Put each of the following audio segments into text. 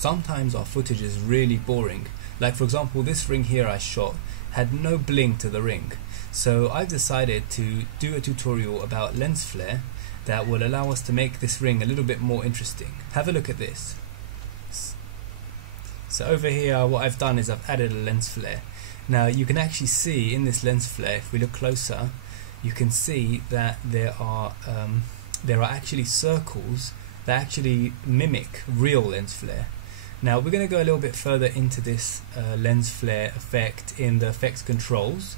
sometimes our footage is really boring. Like for example, this ring here I shot had no bling to the ring. So I've decided to do a tutorial about lens flare that will allow us to make this ring a little bit more interesting. Have a look at this. So over here what I've done is I've added a lens flare. Now you can actually see in this lens flare, if we look closer, you can see that there are actually circles that actually mimic real lens flare. Now we're going to go a little bit further into this lens flare effect in the effects controls.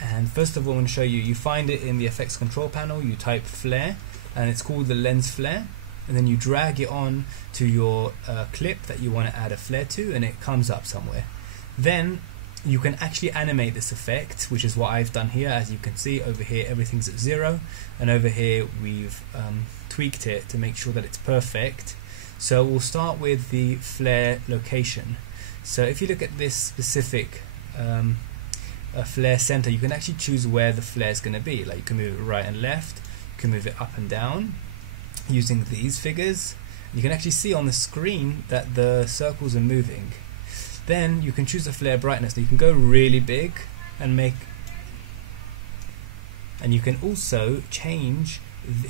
And first of all, I'm going to show you, you find it in the effects control panel, you type flare and it's called the lens flare, and then you drag it on to your clip that you want to add a flare to, and it comes up somewhere. Then you can actually animate this effect, which is what I've done here. As you can see over here everything's at 0, and over here we've tweaked it to make sure that it's perfect. So we'll start with the flare location. So if you look at this specific flare center, you can actually choose where the flare is going to be. Like you can move it right and left, you can move it up and down using these figures. You can actually see on the screen that the circles are moving. Then you can choose the flare brightness. You can go really big and you can also change,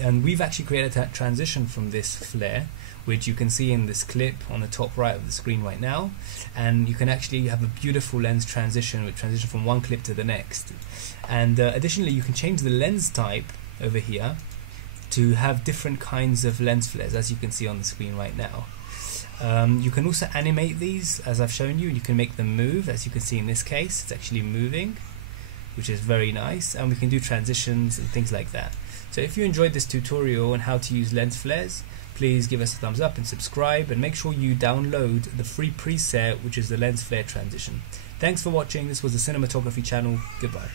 and we've actually created a transition from this flare, which you can see in this clip on the top right of the screen right now, and you can actually have a beautiful lens transition, which transition from one clip to the next. And additionally you can change the lens type over here to have different kinds of lens flares, as you can see on the screen right now. You can also animate these, as I've shown you. You can make them move, as you can see in this case it's actually moving, which is very nice, and we can do transitions and things like that. So if you enjoyed this tutorial on how to use lens flares, please give us a thumbs up and subscribe, and make sure you download the free preset, which is the lens flare transition. Thanks for watching. This was the Cinematography channel. Goodbye.